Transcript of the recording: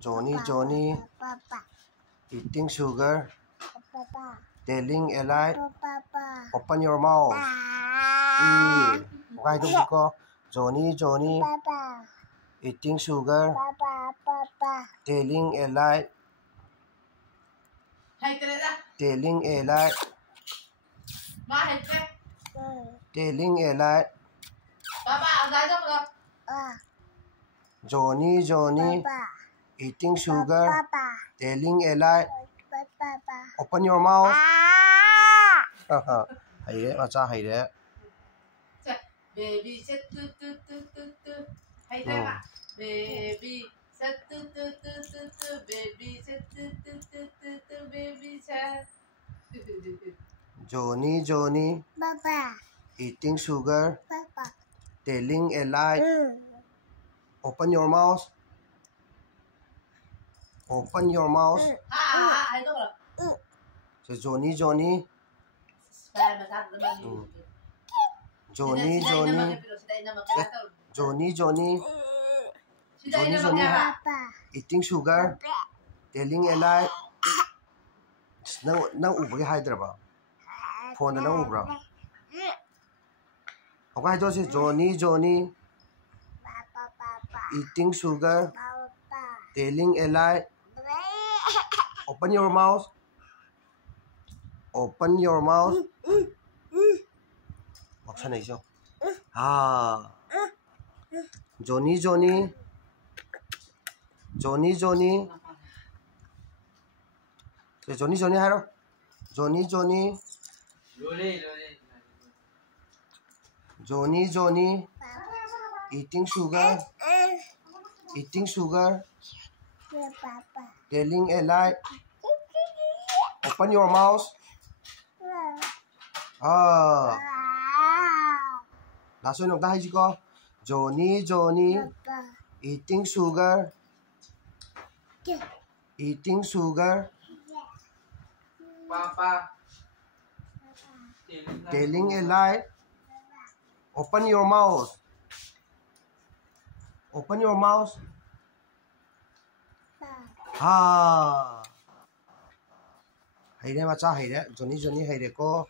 Johnny eating sugar. Telling a lie. Open your mouth. Why don't you go? Johnny eating sugar. Telling a lie. Telling a lie. Telling a lie. Johnny eating sugar. Telling a lie. Open your mouth. Hay đấy, mà cha hay đấy. Baby said tu tu tu tu tu. Hay đấy ạ. Baby said tu tu tu tu tu. Baby said tu tu tu tu tu. Baby said. Johnny eating sugar. Telling a lie. Open your mouth. Open your mouth. So Johnny Johnny eating sugar. Telling a lie. Nang ubah hai draba. Phone nang ubra. Okay, so Johnny eating sugar. Telling a lie. Open your mouth. Open your mouth. Option này chưa? Johnny Johnny hai đâu? Johnny eating sugar. Telling a lie. Open your mouth. Last one nagda hai ji ko. Johnny eating sugar. Papa. Telling a lie. Open your mouth. Open your mouth. Hay đấy mà cha hay đấy. Johnny hay đấy cô.